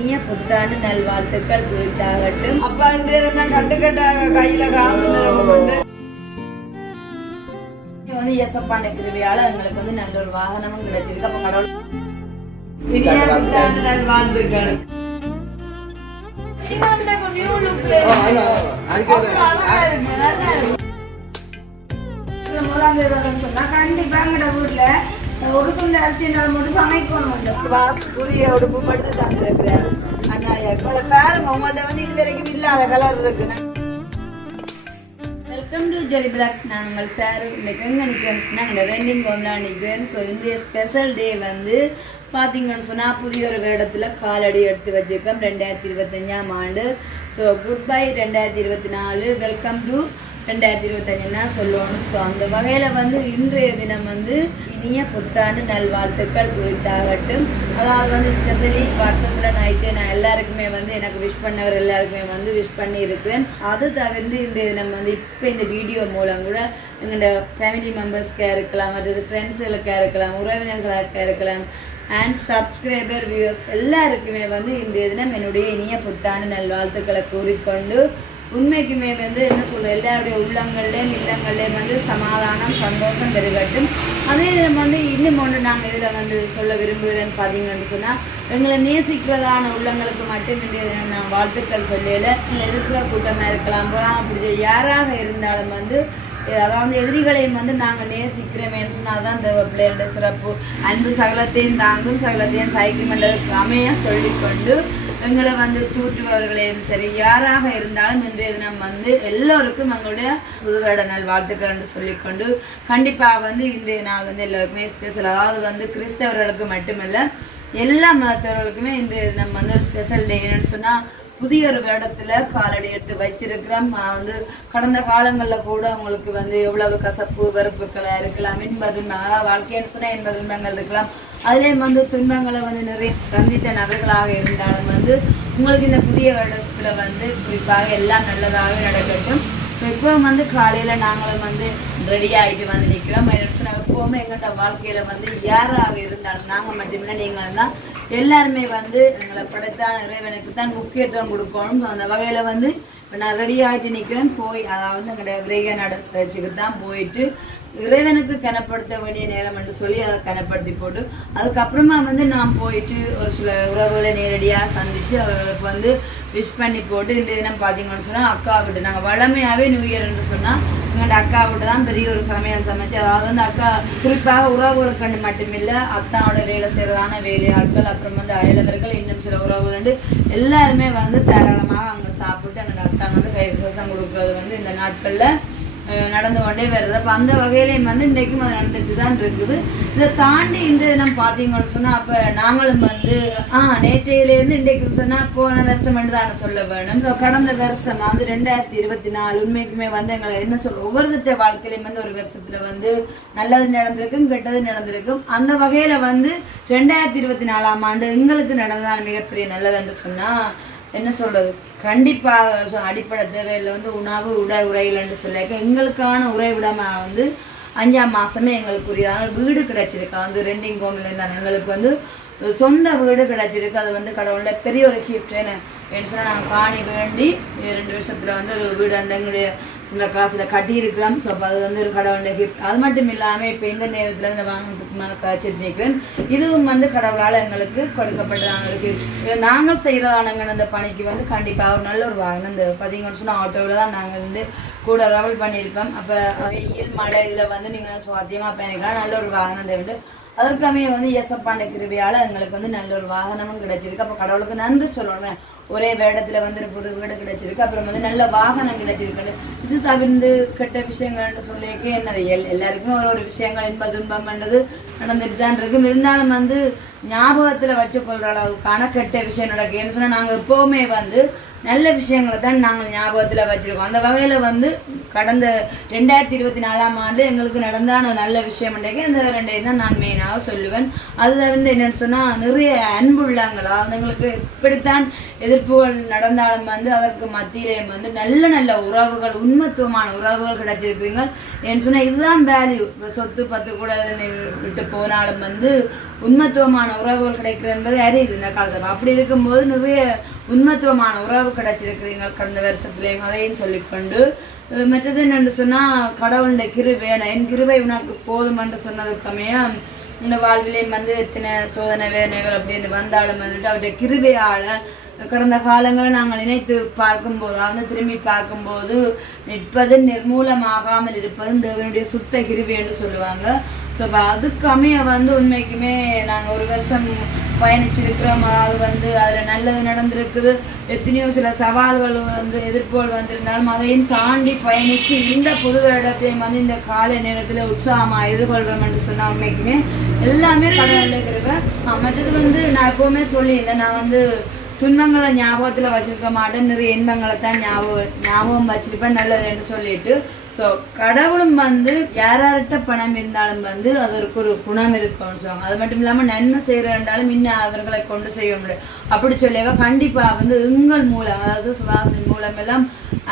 இனிய புத்தாண்டு நல்வாழ்த்துக்கள் குறித்தாகட்டும். அப்பா இன்றைய கட்டுக்கட்டாக கையில காசு கொண்டு. வந்து இயேசப்பாண்ட கிருவியால எங்களுக்கு வந்து நல்ல ஒரு வாகனமும் கிடைச்சிருக்கு. அப்ப கடவுள் இனிய புத்தாண்டு நல் வாழ்த்துக்கள் முதலாம் தேதி வரேன்னு சொன்னா கண்டிப்பா எங்கட வீட்டுல ஒரு சுண்ட அரிசினால் மட்டும் சமைக்கணும் இல்லை புரிய உடுப்பு மட்டும் தந்துருக்கிறேன் அண்ணா இப்போ பாருங்க உங்கள்கிட்ட வந்து இது வரைக்கும் இல்லாத கலர் இருக்குண்ணா வெல்கம் டு ஜெலி பிளாக் நான் உங்கள் சார். இன்னைக்கு எங்கே நிற்கிறேன்னு சொன்னால் எங்கள் ரன்னிங் ஹோம்லாம் நிற்கிறேன் ஸோ இன்றைய ஸ்பெஷல் டே வந்து பார்த்தீங்கன்னு சொன்னால் புதிய ஒரு வருடத்தில் காலடி எடுத்து வச்சிருக்கோம். ரெண்டாயிரத்தி இருபத்தஞ்சாம் ஆண்டு. ஸோ குட் பை ரெண்டாயிரத்தி இருபத்தி நாலு. வெல்கம் டு ரெண்டாயிரத்தி இருபத்தஞ்சுன்னா சொல்லணும் ஸோ அந்த வகையில் வந்து இன்றைய தினம் வந்து இனிய புத்தாண்டு நல்வாழ்த்துக்கள் குறித்தாகட்டும். அதாவது வந்து ஸ்பெஷலி வாட்ஸ்அப்பில் நைட்டு நான் எல்லாருக்குமே வந்து எனக்கு விஷ் பண்ணவர் எல்லாருக்குமே வந்து விஷ் பண்ணியிருக்கேன் அது தவிர்த்து இன்றைய தினம் வந்து இப்போ இந்த வீடியோ மூலம் கூட எங்களோட ஃபேமிலி மெம்பர்ஸ்க்காக இருக்கலாம் மற்றது ஃப்ரெண்ட்ஸுகளுக்காக இருக்கலாம் உறவினர்களாக இருக்கலாம் அண்ட் சப்ஸ்கிரைபர் வியூவர்ஸ் எல்லாருக்குமே வந்து இன்றைய தினம் என்னுடைய இனிய புத்தாண்டு நல்வாழ்த்துக்களை கூறிக்கொண்டு உண்மைக்குமே வந்து என்ன சொல்ற எல்லாருடைய உள்ளங்கள்லேயும் இல்லங்கள்லேயும் வந்து சமாதானம் சந்தோஷம் பெருகட்டும். அதே நேரம் வந்து இன்னும் ஒன்று நாங்கள் இதில் வந்து சொல்ல விரும்புகிறேன்னு பார்த்தீங்கன்னு சொன்னால் எங்களை நேசிக்கிறதான உள்ளங்களுக்கு மட்டும் நான் வாழ்த்துக்கள் சொல்லல இருக்கிற கூட்டமாக இருக்கலாம் போலாம் பிடிச்ச யாராக இருந்தாலும் வந்து அதாவது எதிரிகளையும் வந்து நாங்கள் நேசிக்கிறோமேன்னு சொன்னால் தான் இந்த பிள்ளைகளோட சிறப்பு. அன்பு சகலத்தையும் தாங்கும் சகலத்தையும் சாய்க்கும் என்றதுக்கு சொல்லிக்கொண்டு எங்களை வந்து தூற்றுபவர்களையும் சரி யாராக இருந்தாலும் இன்றைய தினம் வந்து எல்லோருக்கும் எங்களுடைய புதுவருட நாள் வாழ்த்துக்கள் என்று சொல்லிக்கொண்டு கண்டிப்பாக வந்து இன்றைய நாள் வந்து எல்லோருக்குமே ஸ்பெஷல் அதாவது வந்து கிறிஸ்தவர்களுக்கு மட்டுமல்ல எல்லா மதத்தவர்களுக்குமே இன்றைய நம்ம வந்து ஒரு ஸ்பெஷல் டே என்னன்னு சொன்னால் புதிய ஒரு வருடத்துல காலடி எடுத்து வைத்திருக்கிறோம் நான் வந்து கடந்த காலங்கள்ல கூட உங்களுக்கு வந்து எவ்வளவு கசப்பு வெறுப்புகளா இருக்கலாம் இன்ப துன்பங்கள் வாழ்க்கைன்னு சொன்னா இன்ப இருக்கலாம் அதுலேயும் வந்து துன்பங்களை வந்து நிறைய சந்தித்த நபர்களாக இருந்தாலும் வந்து உங்களுக்கு இந்த புதிய வருடத்துல வந்து குறிப்பாக எல்லாம் நல்லதாக நடக்கட்டும். இப்போ வந்து காலையில நாங்களும் வந்து ரெடி ஆகிட்டு வந்து நிற்கிறோம் எப்பவுமே எங்கள்கிட்ட வாழ்க்கையில வந்து யாராக இருந்தாலும் நாங்க மட்டுமில்லை நீங்கள் தான் எல்லாருமே வந்து எங்களை படைத்தான இறைவனுக்கு தான் முக்கியத்துவம் கொடுக்கணும். அந்த வகையில வந்து இப்போ நான் ரெடி ஆகிட்டு நிற்கிறேன் போய் அதாவது எங்களுடைய விரைகநாட சர்ச்சுக்கு தான் போயிட்டு இறைவனுக்கு கனப்படுத்த வேண்டிய நேரம் என்று சொல்லி அதை கனப்படுத்தி போட்டு அதுக்கப்புறமா வந்து நான் போயிட்டு ஒரு சில உறவுகளை நேரடியாக சந்திச்சு அவர்களுக்கு வந்து விஷ் பண்ணி போட்டு இந்த தினம் பார்த்தீங்கன்னு சொன்னால் அக்கா வீட்டு நாங்கள் வளமையாகவே நியூ இயர்ன்னு சொன்னால் எங்களோட அக்கா வீட்டு தான் பெரிய ஒரு சமையல் சமைச்சு அதாவது வந்து அக்கா குறிப்பாக உறவுகளுக்கு கண்டு மட்டுமில்லை அத்தாவோட வேலை செய்கிறதான வேலையாட்கள் அப்புறம் வந்து அயலவர்கள் இன்னும் சில உறவுகள் எல்லாருமே வந்து தாராளமாக அங்கே சாப்பிட்டு எங்களோட அத்தா வந்து கை விசேஷம் கொடுக்கறது வந்து இந்த நாட்களில். நடந்து கொண்டே வருது. அப்போ அந்த வகையிலையும் வந்து இன்றைக்கும் அது நடந்துட்டு தான் இருக்குது. இதை தாண்டி இந்த தினம் பார்த்தீங்கன்னு சொன்னால் அப்போ நாங்களும் வந்து ஆ நேற்றையிலேருந்து இன்றைக்கும் சொன்னால் போன வருஷம் என்று தானே சொல்ல வேணும். கடந்த வருஷம் வந்து ரெண்டாயிரத்தி இருபத்தி நாலு உண்மைக்குமே வந்து எங்களை என்ன சொல்ற ஒவ்வொருத்த வாழ்க்கையிலையும் வந்து ஒரு வருஷத்துல வந்து நல்லது நடந்திருக்கும் கெட்டது நடந்திருக்கும். அந்த வகையில் வந்து ரெண்டாயிரத்தி இருபத்தி நாலாம் ஆண்டு எங்களுக்கு நடந்தால் மிகப்பெரிய நல்லது என்று சொன்னா என்ன சொல்றது? கண்டிப்பாக அடிப்படை தேவையில் வந்து உணவு உடை உரைகள்னு சொல்லியிருக்க எங்களுக்கான உறைவிடமா வந்து அஞ்சாம் மாசமே எங்களுக்கு உரியதான வீடு கிடைச்சிருக்கு. வந்து ரெண்டிங் கோமில் இருந்தாங்க. எங்களுக்கு வந்து சொந்த வீடு கிடைச்சிருக்கு. அது வந்து கடவுளோட பெரிய ஒரு கிஃப்ட் என்ன சொன்னா சொன்னால் நாங்கள் காணி வேண்டி ரெண்டு வருஷத்துல வந்து ஒரு வீடு அந்த எங்களுடைய சொந்த காசில் கட்டியிருக்கிறோம். ஸோ அப்போ அது வந்து ஒரு கடவுளுடைய கிஃப்ட் அது மட்டும் இல்லாமல் இப்போ இந்த நேரத்தில் இந்த வாங்கினதுக்கு மேலே காய்ச்சிட்டு இதுவும் வந்து கடவுளால் எங்களுக்கு கொடுக்கப்பட்டதான ஒரு கிஃப்ட் நாங்கள் செய்கிறதானங்க அந்த பணிக்கு வந்து கண்டிப்பாக ஒரு நல்ல ஒரு வாகனம் இந்த பார்த்தீங்கன்னு சொன்னால் ஆட்டோவில் தான் நாங்கள் வந்து கூட ட்ராவல் பண்ணியிருக்கோம். அப்போ வெயில் மழை இதில் வந்து நீங்கள் சுவாத்தியமாக பயணிக்கலாம். நல்ல ஒரு வாகனம் தேவை அதற்கமைய வந்து இயேசப்பாண்ட கிருபையால எங்களுக்கு வந்து நல்ல ஒரு வாகனமும் கிடைச்சிருக்கு. அப்போ கடவுளுக்கு நன்றி சொல்லணும். ஒரே வேடத்துல வந்து ஒரு புது வீடு கிடைச்சிருக்கு. அப்புறம் வந்து நல்ல வாகனம் கிடைச்சிருக்கு. இது தவிர்ந்து கெட்ட விஷயங்கள்னு சொல்லியிருக்கே என்னது எல் எல்லாருக்குமே ஒரு ஒரு விஷயங்கள் இன்ப துன்பம்ன்றது நடந்துட்டு தான் இருக்கும் இருந்தாலும் வந்து ஞாபகத்துல வச்சு கொள்ற அளவுக்கான கெட்ட விஷயம் நடக்குன்னு சொன்னா நாங்க எப்பவுமே வந்து நல்ல விஷயங்களை தான் நாங்கள் ஞாபகத்தில் வச்சுருக்கோம். அந்த வகையில் வந்து கடந்த ரெண்டாயிரத்தி இருபத்தி நாலாம் ஆண்டு எங்களுக்கு நடந்தான நல்ல விஷயம் அந்த ரெண்டையும் தான் நான் மெயினாக சொல்லுவேன். அதில் வந்து என்னென்னு சொன்னால் நிறைய அன்புள்ளாங்களா அதுங்களுக்கு இப்படித்தான் எதிர்ப்புகள் நடந்தாலும் வந்து அதற்கு மத்தியிலேயும் வந்து நல்ல நல்ல உறவுகள் உண்மத்துவமான உறவுகள் கிடைச்சிருக்கிறீங்க ஏன்னு சொன்னால் இதுதான் வேல்யூ இப்போ சொத்து பத்து கூட விட்டு போனாலும் வந்து உண்மத்துவமான உறவுகள் கிடைக்கிறது என்பது அறியுது இந்த காலத்தில். அப்படி இருக்கும்போது நிறைய உண்மத்துவமான உறவு கிடைச்சிருக்கிறீங்க கடந்த வருஷத்துலேயும் அதையும் சொல்லிக்கொண்டு. மற்றது என்னென்று சொன்னா கடவுளுடைய கிருபை என் கிருபை உனக்கு போதும் என்று சொன்னதுக்கமைய இந்த வாழ்விலையும் வந்து எத்தனை சோதனை வேதனைகள் அப்படின்னு வந்தாலும் வந்துட்டு அவருடைய கிருபையால் கடந்த காலங்களை நாங்கள் நினைத்து பார்க்கும்போது வந்து திரும்பி பார்க்கும்போது நிற்பது நிர்மூலமாகாமல் இருப்பது தேவனுடைய சுத்த கிருபி என்று சொல்லுவாங்க. ஸோ அதுக்கு அமைய வந்து உண்மைக்குமே நாங்கள் ஒரு வருஷம் பயணிச்சிருக்கிறோம் அது வந்து அதில் நல்லது நடந்திருக்குது. எத்தனையோ சில சவால்கள் வந்து எதிர்ப்புகள் வந்திருந்தாலும் அதையும் தாண்டி பயணித்து இந்த புது வருடத்தையும் வந்து இந்த காலை நேரத்தில் உற்சாகமாக எதிர்கொள்கிறோம் என்று சொன்னால் உண்மைக்குமே எல்லாமே கடவுளில் இருக்கிறேன் மற்றது வந்து நான் எப்போவுமே சொல்லியிருந்தேன் நான் வந்து துன்பங்களை ஞாபகத்தில் வச்சிருக்க மாட்டேன் நிறைய இன்பங்களை தான் ஞாபகம் ஞாபகம் வச்சிருப்பேன் நல்லதுன்னு சொல்லிட்டு ஸோ கடவுளும் வந்து யார்கிட்ட பணம் இருந்தாலும் வந்து அதற்கு ஒரு குணம் இருக்கும்னு சொல்லுவாங்க அது மட்டும் இல்லாமல் நன்மை செய்கிறண்டாலும் இன்னும் அவர்களை கொண்டு செய்ய முடியும். அப்படி சொல்லியாக கண்டிப்பாக வந்து எங்கள் மூலம் அதாவது சுவாசின் மூலம் எல்லாம்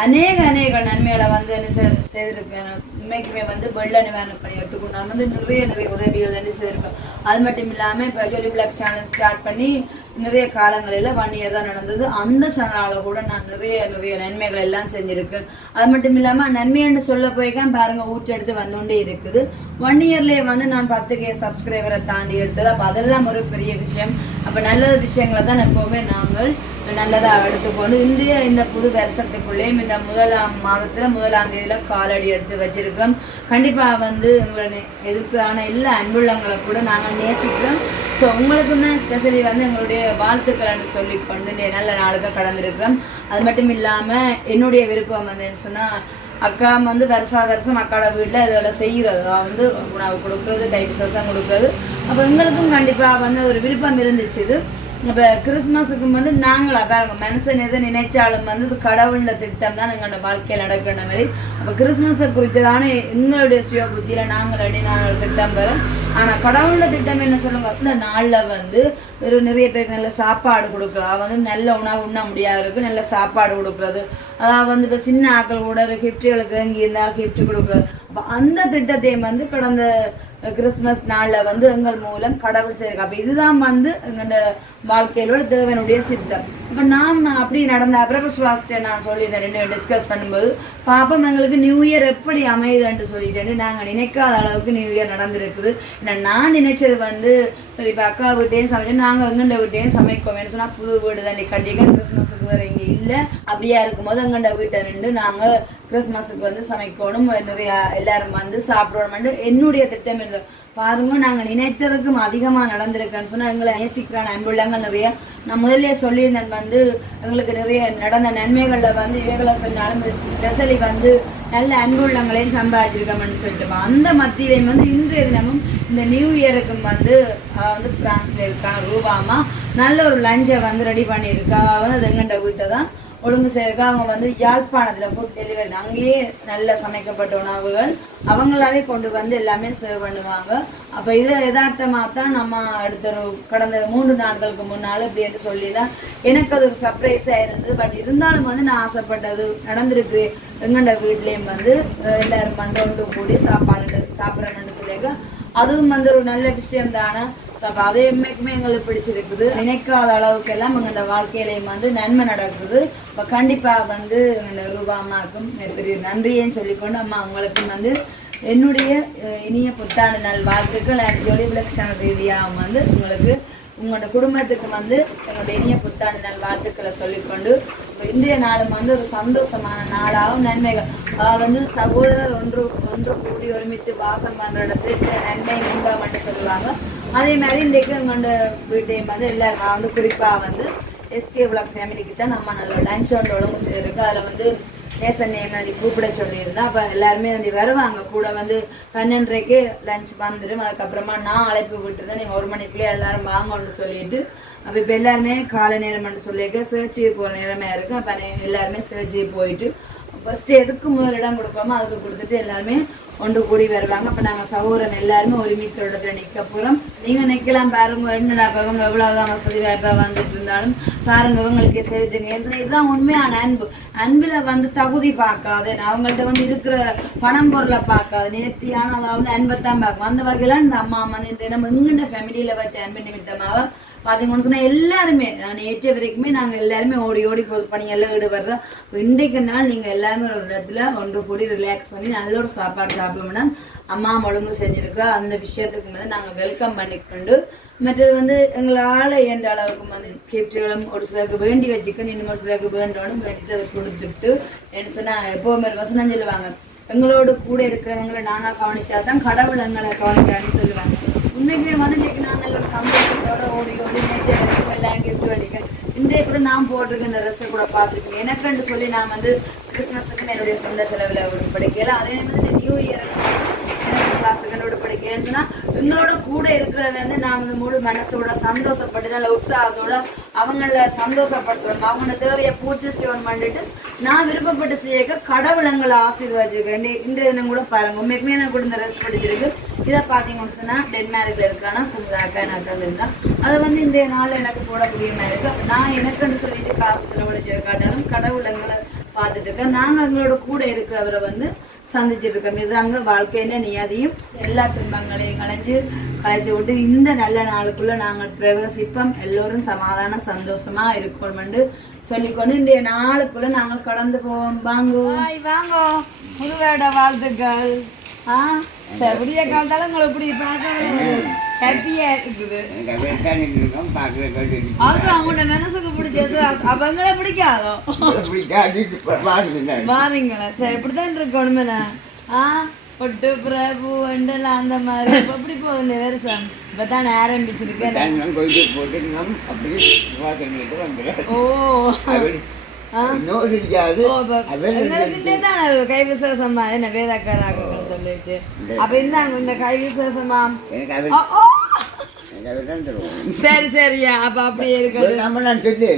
அநேக அநேக நன்மைகளை வந்து என்ன செய்திருக்கேன் உண்மைக்குமே வந்து வெள்ள நிவாரண பணி எடுத்துக்கணும். நான் வந்து நிறைய நிறைய உதவிகள் வந்து செய்திருப்பேன் அது மட்டும் இல்லாமல் இப்போ ஜொலி பிளாக் சேனல் ஸ்டார்ட் பண்ணி நிறைய காலங்களில் ஒன் இயர் தான் நடந்தது. அந்த சேனலால் கூட நான் நிறைய நிறைய நன்மைகள் எல்லாம் செஞ்சுருக்கேன் அது மட்டும் இல்லாமல் நன்மைன்னு சொல்ல போய்க்கான் பாருங்க ஊற்றெடுத்து வந்துகொண்டே இருக்குது. ஒன் இயர்லேயே வந்து நான் பத்து கே சப்ஸ்கிரைபரை தாண்டி எடுத்தது. அப்போ அதெல்லாம் ஒரு பெரிய விஷயம். அப்போ நல்ல விஷயங்களை தான் எப்போவுமே நாங்கள் நல்லதாக எடுத்துக்கொண்டு இந்திய இந்த புது வருஷத்துக்குள்ளேயும் இந்த முதலாம் மாதத்தில் முதலாம் தேதியில் காலடி எடுத்து வச்சிருக்கோம். கண்டிப்பா வந்து உங்களை எதிர்ப்பான எல்லா அன்புள்ளவங்களை கூட நாங்கள் நேசிக்கிறோம். ஸோ உங்களுக்கு தான் ஸ்பெஷலி வந்து எங்களுடைய வாழ்த்துக்களை சொல்லிக்கொண்டு கொண்டு நல்ல நாளுக்கு கடந்திருக்கிறோம். அது மட்டும் இல்லாம என்னுடைய விருப்பம் வந்து என்ன சொன்னா அக்கா வந்து வருஷா வருஷம் அக்காவோட வீட்டில் இதெல்லாம் செய்கிறது வந்து உணவு கொடுக்குறது கை விசேஷம் கொடுக்குறது. அப்போ எங்களுக்கும் கண்டிப்பாக வந்து ஒரு விருப்பம் இருந்துச்சு இது. இப்போ கிறிஸ்மஸுக்கு வந்து நாங்களா பாருங்க மனுஷன் எதை நினைச்சாலும் வந்து இது கடவுள திட்டம் தான் எங்களோட வாழ்க்கையில் நடக்கிற மாதிரி. அப்போ கிறிஸ்மஸை குறித்ததான எங்களுடைய சுய புத்தியில் நாங்கள் அடி நாங்கள் திட்டம் பெற ஆனால் கடவுளோட திட்டம் என்ன சொல்லுங்க இந்த நாளில் வந்து ஒரு நிறைய பேருக்கு நல்ல சாப்பாடு கொடுக்கலாம். வந்து நல்ல உணவு உண்ண முடியாதவருக்கு நல்ல சாப்பாடு கொடுக்குறது. அதாவது வந்து இப்போ சின்ன ஆட்கள் கூட ஒரு கிஃப்ட்டுகளுக்கு இங்கே இருந்தால் கிஃப்ட் கொடுக்குறது. அப்போ அந்த திட்டத்தையும் வந்து கடந்த கிறிஸ்மஸ் நாளில் வந்து எங்கள் மூலம் கடவுள் செய்யிருக்கு அப்போ இதுதான் வந்து எங்களோட வாழ்க்கையிலோட தேவனுடைய சித்தம். இப்போ நாம் அப்படி நடந்த அப்புறம் நான் சொல்லியிருந்தேன் ரெண்டு டிஸ்கஸ் பண்ணும்போது பாப்பம் எங்களுக்கு நியூ இயர் எப்படி அமையுதுன்ட்டு சொல்லிட்டேன்னு நாங்கள் நினைக்காத அளவுக்கு நியூ இயர் நடந்திருக்குது. ஏன்னா நான் நினைச்சது வந்து சரி இப்போ அக்கா வீட்டையும் சமைச்சோம் நாங்கள் எங்கண்ட வீட்டையும் சமைக்கோமேன்னு சொன்னால் புது வீடு தாண்டி கண்டிப்பாக கிறிஸ்மஸுக்கு வேறு இங்கே இல்லை. அப்படியா இருக்கும்போது எங்கண்ட வீட்டை நின்று நாங்கள் கிறிஸ்மஸுக்கு வந்து சமைக்கணும். நிறைய எல்லாரும் வந்து சாப்பிடணும். என்னுடைய திட்டம் இருந்தோம் பாருங்க நாங்கள் நினைத்ததுக்கும் அதிகமாக நடந்திருக்கேன்னு சொன்னால் எங்களை நேசிக்கிறான் அன்புள்ளங்கள் நிறைய. நான் முதல்ல சொல்லியிருந்தேன் வந்து எங்களுக்கு நிறைய நடந்த நன்மைகளில் வந்து இவைகளை சொன்னாலும் ஸ்பெஷலி வந்து நல்ல அன்புள்ளங்களையும் சம்பாதிச்சிருக்கோம்னு சொல்லிட்டு அந்த மத்தியிலையும் வந்து இன்றைய தினமும் இந்த நியூ இயருக்கும் வந்து வந்து ஃப்ரான்ஸில் இருக்கான் ரூபாமா நல்ல ஒரு லஞ்சை வந்து ரெடி பண்ணியிருக்கா வந்து அது வீட்டை தான் ஒழுங்கு செய்யறதுக்கு அவங்க வந்து யாழ்ப்பாணத்தில் ஃபுட் டெலிவரி அங்கேயே நல்ல சமைக்கப்பட்ட உணவுகள் அவங்களாலே கொண்டு வந்து எல்லாமே சர்வ் பண்ணுவாங்க. அப்போ இது யதார்த்தமாக தான் நம்ம அடுத்த ஒரு கடந்த மூன்று நாட்களுக்கு முன்னால் இப்படி என்று சொல்லி தான் எனக்கு அது ஒரு சர்ப்ரைஸா இருந்தது. பட் இருந்தாலும் வந்து நான் ஆசைப்பட்டது நடந்திருக்கு. எங்கண்ட வீட்லேயும் வந்து எல்லாரும் வந்து ஒன்று கூடி சாப்பாடு சாப்பிட்றேன்னு சொல்லியிருக்கேன் அதுவும் வந்து ஒரு நல்ல விஷயம் தானே அப்ப அது என்னைக்குமே எங்களுக்கு பிடிச்சிருக்குது. நினைக்காத அளவுக்கு எல்லாம் இந்த வாழ்க்கையிலையும் வந்து நன்மை நடக்குது. இப்போ கண்டிப்பா வந்து எங்க ரூபா அம்மாவுக்கும் பெரிய நன்றியேன்னு சொல்லிக்கொண்டு அம்மா உங்களுக்கும் வந்து என்னுடைய அஹ், இனிய புத்தாண்டு நல் வாழ்த்துக்கள் அண்ட் ஜொலி விலட்சண ரீதியாக வந்து உங்களுக்கு உங்களோட குடும்பத்துக்கு வந்து எங்களோட இனிய புத்தாண்டு நல் வாழ்த்துக்களை சொல்லிக்கொண்டு இந்திய இன்றைய நாளும் வந்து ஒரு சந்தோஷமான நாளாகவும் நன்மைகள் வந்து சகோதரர் ஒன்று ஒன்று கூடி ஒருமித்து வாசம் பண்ணுற இடத்துக்கு நன்மை இன்பம் மட்டும் சொல்லுவாங்க. அதே மாதிரி இன்றைக்கு எங்களோட வீட்டையும் வந்து எல்லாரும் வந்து குறிப்பா வந்து எஸ்கே பிளாக் ஃபேமிலிக்கு தான் நம்ம நல்ல லஞ்ச் ஒன்று ஒழுங்கு செய்யிருக்கு அதில் வந்து நேசன் நேமதி கூப்பிட சொல்லியிருந்தேன் அப்போ எல்லாருமே வந்து வருவாங்க. கூட வந்து பன்னெண்டரைக்கு லஞ்ச் வந்துடும் அதுக்கப்புறமா நான் அழைப்பு விட்டுருந்தேன். நீங்கள் ஒரு மணிக்குள்ளே எல்லாரும் வாங்கன்னு சொல்லிட்டு அப்போ இப்போ எல்லாருமே காலை நேரம்னு சொல்லியிருக்க சேர்ச்சியை போகிற நேரமே இருக்கு. அப்போ எல்லாருமே சேர்ச்சியை போயிட்டு ஃபர்ஸ்ட் எதுக்கு முதலிடம் கொடுப்போமோ அதுக்கு கொடுத்துட்டு எல்லாருமே ஒன்று கூடி வருவாங்க. இப்ப நாங்க சகோதரன் எல்லாருமே ஒருமித்தோட நிக்க போறோம். நீங்க நிக்கலாம் பாருங்க என்னடா இப்ப இவங்க எவ்வளவுதான் வசதி வாய்ப்பா வந்துட்டு இருந்தாலும். பாருங்க இவங்களுக்கு செய்துங்க. ஏன்னா இதுதான் உண்மையான அன்பு. அன்புல வந்து தகுதி பார்க்காது. அவங்கள்ட்ட வந்து இருக்கிற பணம் பொருளை பார்க்காது. நேர்த்தியான அதாவது அன்பைத்தான் பார்க்கும். அந்த வகையில இந்த அம்மா அம்மா இந்த நம்ம இங்கிட்ட ஃபேமிலியில வச்ச அன்பு நிமித்தமாக பாத்தீங்கன்னு சொன்னா எல்லாருமே நான் நேற்று வரைக்குமே நாங்க எல்லாருமே ஓடி ஓடி பொது பணியெல்லாம் ஈடுபடுறோம். இன்றைக்கு நாள் நீங்க எல்லாமே ஒரு இடத்துல ஒன்று கூடி ரிலாக்ஸ் பண்ணி நல்ல ஒரு சாப்பாடு சாப்பிடணும்னா அம்மா ஒழுங்கு செஞ்சிருக்கோம் அந்த விஷயத்துக்கு வந்து நாங்க வெல்கம் பண்ணிக்கொண்டு மற்றது வந்து எங்களால் இயன்ற அளவுக்கு வந்து கிஃப்ட்டுகளும் ஒரு சிலருக்கு வேண்டி வச்சுக்கணும் இன்னும் ஒரு சிலருக்கு வேண்டோன்னு வேண்டிட்டு அதை கொடுத்துட்டு என்ன சொன்னா எப்போவுமே வசனம் சொல்லுவாங்க. எங்களோட கூட இருக்கிறவங்களை நாங்க கவனிச்சாதான் கடவுள் எங்களை கவனிக்கான்னு சொல்லுவாங்க. உண்மைக்குமே வந்து இன்னைக்கு நான் நல்ல ஒரு சந்தோஷத்தோட ஓடி ஓடி நேச்சர் வரைக்கும் எல்லாம் கிஃப்ட் அடிக்கிறேன் இந்த கூட நான் போட்டிருக்க இந்த ட்ரெஸ்ஸை கூட பார்த்துருக்கேன். எனக்குன்னு சொல்லி நான் வந்து கிறிஸ்மஸுக்கு என்னுடைய சொந்த செலவில் ஒரு படிக்கல அதே மாதிரி நியூ இயர் கிளாஸுகளோட படிக்கிறேன்னா சொன்னா எங்களோட கூட இருக்கிறத வந்து நான் வந்து முழு மனசோட சந்தோஷப்பட்டு நல்ல உற்சாகத்தோட அவங்கள சந்தோஷப்படுத்தணும். அவங்களோட தேவையை பூர்த்தி செய்யணும் பண்ணிட்டு நான் விருப்பப்பட்டு செய்ய கடவுள் எங்களை ஆசீர்வாதிச்சிருக்கேன் இந்த- தினம் கூட பாருங்க உண்மைக்குமே நான் கூட இந்த ரெஸ்ட் படிச்சிருக்கு. இதை பார்த்தீங்கன்னு சொன்னால் டென்மார்க்ல இருக்கானா குமுதாக்கா எனக்கு தந்திருந்தேன் அதை வந்து இந்த நாள் எனக்கு போடக்கூடிய மாதிரி இருக்கு. நான் எனக்குன்னு சொல்லிட்டு காசு செலவழிச்சு காட்டாலும் கடவுள் எங்களை பார்த்துட்டு இருக்கேன் நாங்க எங்களோட கூட இருக்கிறவரை வந்து சந்திச்சிட்டு இருக்கோம் இதுதாங்க வாழ்க்கையில நியதியும்? எல்லா துன்பங்களையும் களைஞ்சு களைத்து விட்டு இந்த நல்ல நாளுக்குள்ள நாங்கள் பிரவேசிப்போம். எல்லோரும் சமாதான சந்தோஷமா இருக்கணும் சொல்லிக்கொண்டு இந்த நாளுக்குள்ள நாங்கள் கடந்து போவோம். வாங்கோ. வாங்கோ. புதுவேட வாழ்த்துக்கள். ஆ சரி விடிய காலத்தால உங்களை இப்படி பார்க்க ஹாப்பியா இருக்குது அப்படியே தான் அவங்களோட மனசுக்கு பிடிச்சது அவங்கள பிடிக்காதோ வாரீங்களா சரி இப்படிதான் இருக்கணுமே ஆ பொட்டு பிரபு வண்டலாம் அந்த மாதிரி இப்ப எப்படி போகுது வருஷம் இப்பதான் ஆரம்பிச்சிருக்கேன் தன்னம் கொய்து போட்டு அப்படி ஓ ஆ இன்னும் இருக்காது ஓ, அப்ப எங்களுக்குண்டே தான் அது கை விசேஷமா என்ன வேதக்காராகன்னு சொல்லிட்டு அப்ப இந்தாங்க இந்த கை விசேஷமா எனக்கு அது ஓ, ஓ. எனக்கு அது தான் தருவோம் சரி சரியா அப்ப நம்ம நான் சொல்லி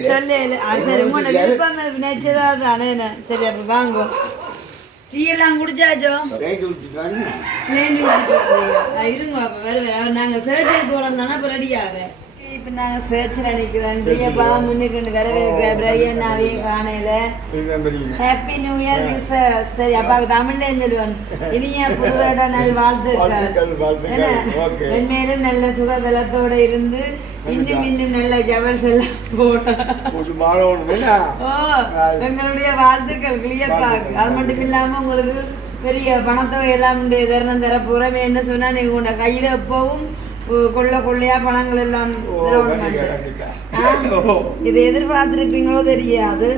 சரி உங்களோட விருப்பம் நினைச்சதா தானே என்ன சரி அப்ப வாங்க டீ எல்லாம் குடிச்சாச்சோ இருங்க அப்ப வருவேன் நாங்க சர்ஜரி போறோம் தானே அப்ப ரெடி ஆகிறேன் இப்ப நாங்க சர்ச்சில் நிக்கிறோம் பிரியப்பா முன்னுக்கு வரவேற்கிற காணையில. ஹாப்பி நியூ இயர் சரி அப்பாவுக்கு தமிழ்ல சொல்லுவேன். இனிய புதுவருட நல் வாழ்த்துக்கள். மென்மேலும் நல்ல சுக பலத்தோட இருந்து இன்னும் இன்னும் நல்ல எல்லாம் போட ஓ எங்களுடைய வாழ்த்துக்கள் கிளியப்பாக்கு அது மட்டும் இல்லாம உங்களுக்கு பெரிய பணத்தொகை எல்லாம் தருணம் தர போறோம் என்ன சொன்னா நீங்க உங்க கையில எப்பவும் கொள்ள கொள்ளையா பணங்கள் எல்லாம்? இதை எதிர்பார்த்திருப்பீங்களோ தெரியாது.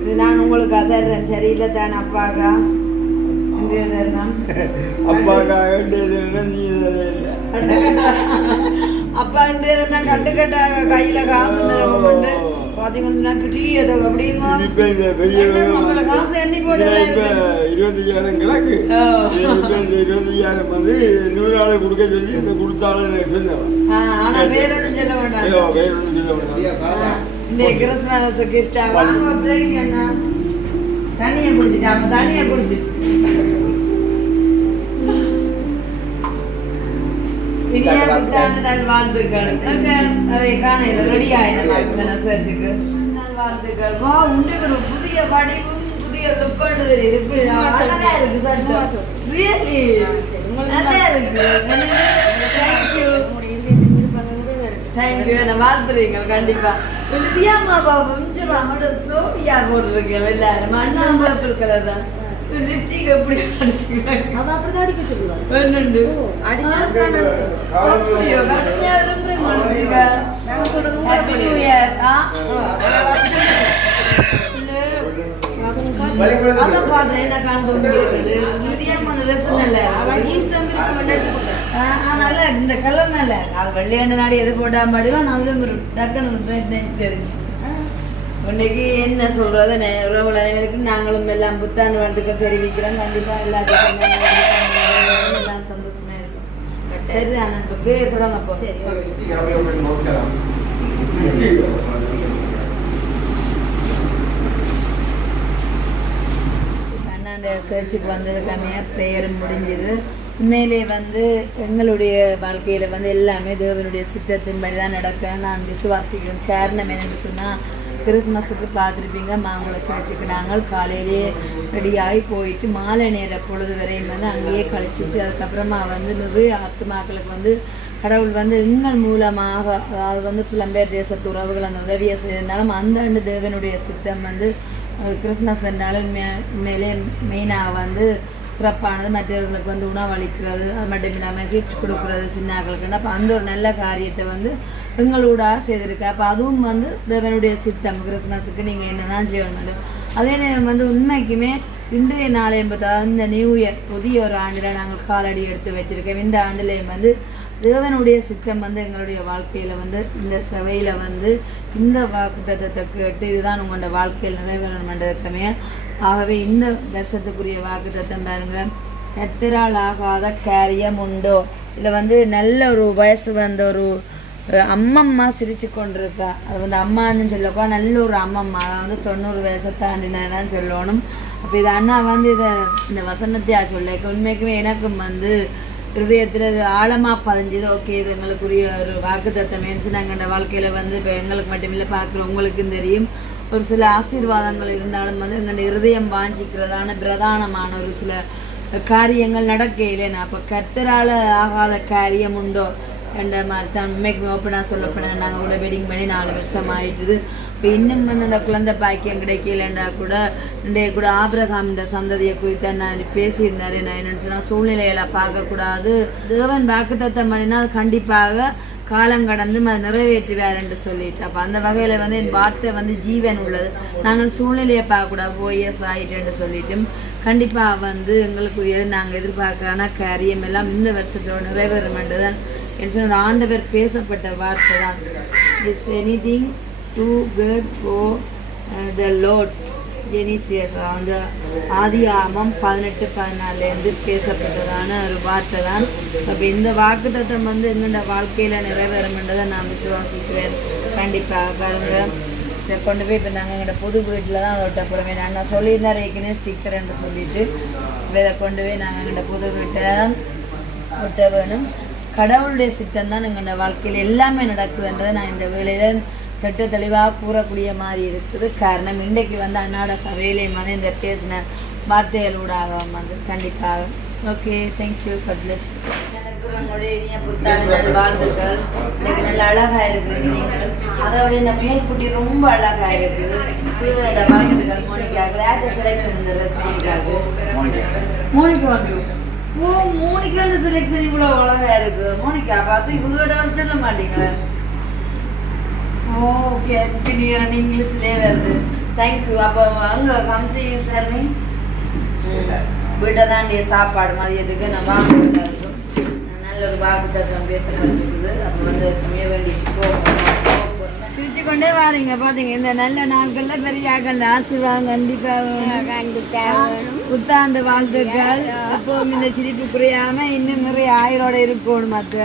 இது நான் உங்களுக்கு தர்றேன் சரியில்லை தானே அப்பாக்கா? இன்றைய தருணம் அப்பா இன்றைய தருணம் கட்டுக்கட்டாக கையில காசு நிறவும் கொண்டு பாத்தீங்கன்னு பெரிய உங்களை காசு எண்ணி போட்டு இருபத்தஞ்சாயிரம் கிழக்கு. இருபத்தஞ்சாயிரம் வந்து நூறு ஆளு கொடுக்க சொல்லி இந்த கொடுத்தாலும் சொல்ல மாட்டாங்க. சொல்ல இந்த கிறிஸ்மஸ் கிஃப்டா வாங்க பிரேக் அண்ணா. தண்ணியை குடிச்சிட்டாங்க தண்ணியை குடிச்சிட்டு. ஒரு புதிய வடிவும் புதிய லுக்கோண்டு தெரியுது அழகா இருக்கு சட்டம் ரியலி நல்லா இருக்கு தேங்க்யூ தேங்க்யூ நான் வாழ்த்துறீங்க கண்டிப்பா வித்தியாமா பாபு போட்டிருக்கேன் எல்லாரும் அண்ணா பர்பிள் கலர் தான் லிப்டிக் எப்படி அடிச்சுக்கிறாங்க அவ அப்படிதான் அடிக்க சொல்லுவாங்க அப்படியோ? கடுமையா விரும்புறீங்க ஹாப்பி நியூ இயர் ஆ. அதான் பார்த்தேன் என்ன நல்ல இந்த கலர் நல்ல அது வெள்ளையாண்டு நாடி எது போட்டா மாடியும் நான் ஒரு டக்குன்னு தெரிஞ்சு இன்னைக்கு என்ன சொல்றது? நே- உறவுகள் அனைவருக்கும் நாங்களும் எல்லாம் புத்தாண்டு வாழ்த்துக்கள் தெரிவிக்கிறோம். கண்டிப்பா எல்லாத்துக்கும் எல்லாம் சந்தோஷமா இருக்கும். சரிதான் இப்போ ப்ரேயர் அப்போ சரி சர்ச்சுக்கு வந்ததுக்காமே ப்ரேயரும் முடிஞ்சது. உண்மையிலே வந்து எங்களுடைய வாழ்க்கையில் வந்து எல்லாமே தேவனுடைய சித்தத்தின்படி தான் நடக்க நான் விசுவாசிக்கிறேன். காரணம் என்னன்னு சொன்னால் கிறிஸ்மஸுக்கு பார்த்துருப்பீங்க. மாங்குள சர்ச்சுக்கு நாங்கள் காலையிலேயே ரெடியாகி போயிட்டு மாலை நேர பொழுது வரையும் வந்து அங்கேயே கழிச்சிட்டு அதுக்கப்புறமா வந்து நிறைய ஆத்மாக்களுக்கு வந்து கடவுள் வந்து எங்கள் மூலமாக அதாவது வந்து புலம்பெயர் தேசத்து உறவுகள் அந்த உதவியை செய்திருந்தாலும் அந்த ஆண்டு தேவனுடைய சித்தம் வந்து கிறிஸ்மஸ் என்றாலும் மே மேலே மெயினாக வந்து சிறப்பானது. மற்றவர்களுக்கு வந்து உணவளிக்கிறது. அது மட்டும் இல்லாமல் கிஃப்ட் கொடுக்குறது சின்னாக்களுக்குன்னு அப்போ அந்த ஒரு நல்ல காரியத்தை வந்து எங்களோட செய்திருக்கு அப்போ அதுவும் வந்து தேவனுடைய சித்தம் கிறிஸ்மஸுக்கு நீங்கள் என்ன தான் செய்யணும் அதே நேரம் வந்து உண்மைக்குமே இன்றைய நாள் என்பது இந்த நியூ இயர் புதிய ஒரு ஆண்டில் நாங்கள் காலடி எடுத்து வச்சிருக்கோம். இந்த ஆண்டுலேயும் வந்து தேவனுடைய சித்தம் வந்து எங்களுடைய வாழ்க்கையில் வந்து இந்த சபையில் வந்து இந்த வாக்குத்தத்தை கேட்டு இதுதான் உங்களோட வாழ்க்கையில் நிறைவேறணுன்றதுக்குமே ஆகவே இந்த வருஷத்துக்குரிய வாக்குத்தத்தம் பாருங்க. கத்திரால் ஆகாத காரியம் உண்டோ? இதில் வந்து நல்ல ஒரு வயசு வந்த ஒரு அம்மம்மா சிரிச்சு கொண்டிருக்கா. அது வந்து அம்மான்னு சொல்லப்போ நல்ல ஒரு அம்மம்மா வந்து தொண்ணூறு வயசை சொல்லணும். அப்போ இது அண்ணா வந்து இதை இந்த வசனத்தையா சொல்ல உண்மைக்குமே எனக்கும் வந்து ஹிருதயத்தில் இது ஆழமாக பதிஞ்சது. ஓகே இது எங்களுக்குரிய ஒரு வாக்கு தத்தமேன்னு நாங்கள் இந்த வாழ்க்கையில் வந்து இப்போ எங்களுக்கு மட்டுமில்லை பார்க்குறோம் உங்களுக்கும் தெரியும். ஒரு சில ஆசீர்வாதங்கள் இருந்தாலும் வந்து எங்களுடைய ஹிருதயம் வாஞ்சிக்கிறதான பிரதானமான ஒரு சில காரியங்கள் நடக்கையிலேனா அப்போ கர்த்தரால் ஆகாத காரியம் உண்டோ? என்ற மாதிரி தான் உண்மைக்கு ஓப்பனாக சொல்லப்போனால் நாங்கள் கூட வெட்டிங் பண்ணி நாலு வருஷம் ஆயிட்டுது. இப்போ இன்னும் வந்து அந்த குழந்தை பாக்கியம் கிடைக்கலண்டா கூட இன்றைய கூட ஆபிரகாம் இந்த சந்ததியை குறித்து நான் பேசியிருந்தார். நான் என்னென்னு சொன்னால் சூழ்நிலைகளை பார்க்கக்கூடாது. தேவன் வாக்குத்தத்தம் பண்ணினால் கண்டிப்பாக காலம் கடந்து அதை நிறைவேற்றுவார் என்று சொல்லிட்டு. அப்போ அந்த வகையில் வந்து என் வார்த்தை வந்து ஜீவன் உள்ளது. நாங்கள் சூழ்நிலையை பார்க்கக்கூடாது. ஓஎஸ் இயர்ஸ் சொல்லிட்டும். கண்டிப்பாக வந்து எங்களுக்குரியது நாங்கள் எதிர்பார்க்கறான காரியம் எல்லாம் இந்த வருஷத்தோட நிறைவேறும் தான் என்று அந்த ஆண்டவர் பேசப்பட்ட வார்த்தை தான் is anything too good for the Lord Genesis வந்து ஆதி ஆமம் பதினெட்டு பதினாலேருந்து பேசப்பட்டதான ஒரு வார்த்தை தான் அப்போ இந்த வாக்கு தத்துவம் வந்து எங்களோட வாழ்க்கையில் நிறைவேறும்ன்றதை நான் விசுவாசிக்கிறேன். கண்டிப்பாக பாருங்க. இதை கொண்டு போய் இப்போ நாங்கள் எங்களோட புது வீட்டில் தான் அதை விட்ட போகிறோமே நான் சொல்லியிருந்தேன் ஏற்கனவே ஸ்டிக்கர்ன்னு சொல்லிட்டு. இதை கொண்டு போய் நாங்கள் எங்களோட புது வீட்டை விட்ட வேணும். கடவுளுடைய சித்தம் தான் எங்களோட வாழ்க்கையில் எல்லாமே நடக்குதுன்றதை நான் இந்த வேலையில் திட்ட தெளிவாக கூறக்கூடிய மாதிரி இருக்குது. காரணம் இன்றைக்கு வந்து அன்னாட சபையிலையும் வந்து இந்த பேசின வார்த்தைகளூடாக வந்து கண்டிப்பாக. ஓகே தேங்க்யூ கட்லஸ் உங்களுடைய இனிய புத்தாண்டு வாழ்த்துக்கள் இன்னைக்கு நல்ல அழகாக இருக்குது நீங்கள் அதை விட இந்த மேல்குட்டி ரொம்ப அழகாக இருக்குது வாழ்த்துக்கள் மோனிக்காக செலெக்ஷன் இந்த ட்ரெஸ் மோனிக்காக ஓ மோனிகான்னு செலெக்ஷன் இவ்வளோ அழகாக இருக்குது. மோனிகா பார்த்து டான்ஸ் சொல்ல மாட்டீங்க ஓகே நியூ இங்கிலீஷ்லேயே வருது. தேங்க்யூ அப்போ அங்கே கம்சி சார்மி வீட்டை. தாண்டிய சாப்பாடு மதியத்துக்கு நான் வாங்க இருக்கும் நல்ல ஒரு வாக்குத்தம் பேசப்பட்டிருக்குது. அப்போ வந்து வேண்டி சிரிச்சு கொண்டே வாரீங்க. பாத்தீங்க இந்த நல்ல நாட்கள்ல பெரிய ஆக்கள் ஆசீர்வாதம் கண்டிப்பா வேணும். புத்தாண்டு வாழ்த்துக்கள். எப்பவும் இந்த சிரிப்பு குறையாம இன்னும் நிறைய ஆயுளோட இருக்கணும் மத்த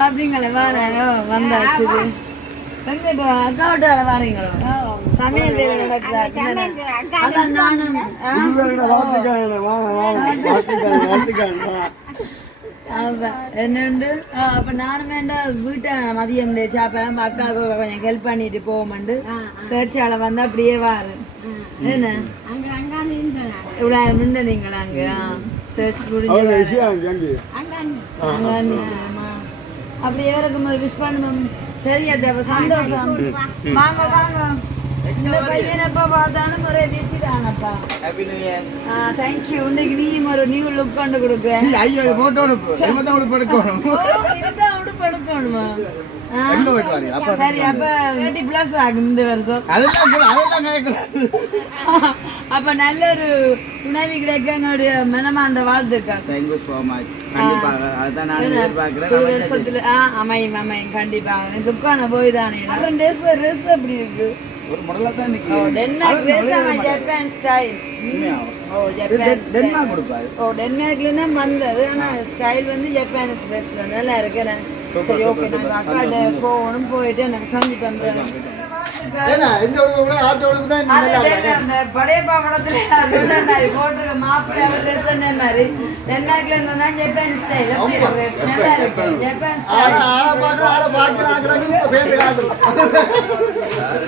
பாத்தீங்களா வாரோ வந்தாச்சு. அக்காவோட வாரீங்களோ? சமையல் வேலை நடக்குதா? நானும். என்னண்டு? ஆ, அப்ப நானும் வேண்டா வீட்டை மதியம் சாப்பிடலாம் அக்காவுக்கு கொஞ்சம் ஹெல்ப் பண்ணிட்டு போவோம்ண்டு. சேர்ச்சால வந்து அப்படியே வாரு. என்ன? முன்ன நீங்களா அங்க? சர்ச் முடிஞ்சு. அப்படியே இருக்கும் ஒரு விஷ் பண்ணுவோம் சரி அது சந்தோஷம். வாங்க வாங்க. இந்த பையன் எப்ப பார்த்தாலும் ஒரே தானப்பா ஹாப்பி நியூ இயர் தேங்க்யூ இன்னைக்கு நீயும் ஒரு நியூ லுக் கொண்டு கொடுக்க ஐயோ போட்டோ உடுப்பு நம்ம தான் உடுப்பு எடுக்கணும் இதுதான் உடுப்பு எடுக்கணுமா ஆ? எங்க போயிட்டு வரீங்க அப்பா சரி அப்ப தேர்ட்டி பிளஸ் ஆகும் இந்த வருஷம் அதெல்லாம் கூட அதெல்லாம் கேட்கக்கூடாது அப்ப நல்ல ஒரு துணைவி கிடைக்க என்னுடைய வாழ்த்துக்கள் தேங்க்யூ மச் கண்டிப்பாக அதுதான் நான் எதிர்பார்க்கிறேன் ஒரு நம்ம வருஷத்துல ஆ அமையும் அமையும் கண்டிப்பாக லுக்கான போய் தானே அப்புறம் ட்ரெஸ் ட்ரெஸ் எப்படி இருக்கு ஒரு முடலா தான் ஓ நிற்கிறேன் டென்மார்க் ஆனா ஜப்பான் ஸ்டைல் ஓ ஜப்பான் டென்மார்க் கொடுப்பாரு ஓ டென்மார்க்ல தான் வந்தது. ஆனா ஸ்டைல் வந்து ஜப்பானீஸ் ட்ரெஸ் நல்லா இருக்கு நான் சரி ஓகே நான் அக்காட்ட போகணும் போயிட்டு எனக்கு சந்தி பண்றேன் ஏன்னா இந்த உடம்பு கூட ஆட்டு உடம்பு தான் அந்த படையப்பா படத்துல நான் சொன்ன மாதிரி போட்டிருக்க மாப்பிள்ளை அவர் dress சொன்ன மாதிரி? டென்மார்க்ல இருந்து தான் ஜப்பான் ஸ்டைல் எப்படி இருக்கு? dress? நல்லா இருக்கு. ஜப்பான் ஆனா ஸ்டைல் ஆளை பார்த்து ஆளை பார்த்து ஆக்குறாங்க பேருந்து காட்டுறோம்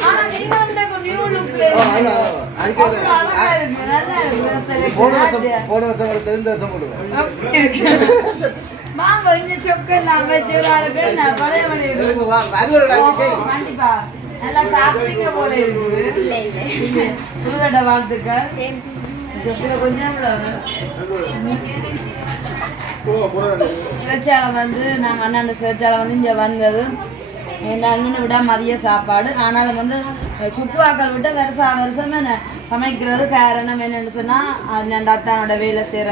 ஆனா நீங்க வந்து நியூ லுக்ல ஆ, அதான், அதான். அதுக்கு அவ்வளவு அழகா இருக்கு. நல்லா இருக்கு போன. வருஷம் ஆச்சு. போன வருஷம் எடுத்த இந்த வருஷம் போடுவேன் அப்படி இருக்கு. வாங்க இந்த சொக்கு எல்லாம் வச்சு ஒரு ஆளு பேர் நான் பழைய மணி எனக்கு வா- வருவாரு நாளைக்கு. கண்டிப்பா. நல்லா சாப்பிட்டீங்க போல இருக்கு. இல்ல இல்ல. வாழ்த்துக்கள் சிவச்சாலை வந்து நாங்கள் அண்ணாண்ட சிவச்சாலை வந்து இங்கே வந்தது. நாங்கள் விட மதிய சாப்பாடு. ஆனாலும் வந்து சுக்குவாக்கள் விட்டு வருஷா வருஷமே ந- சமைக்கிறது காரணம் என்னன்னு சொன்னால் அண்ணன் அத்தானோட வேலை செய்கிற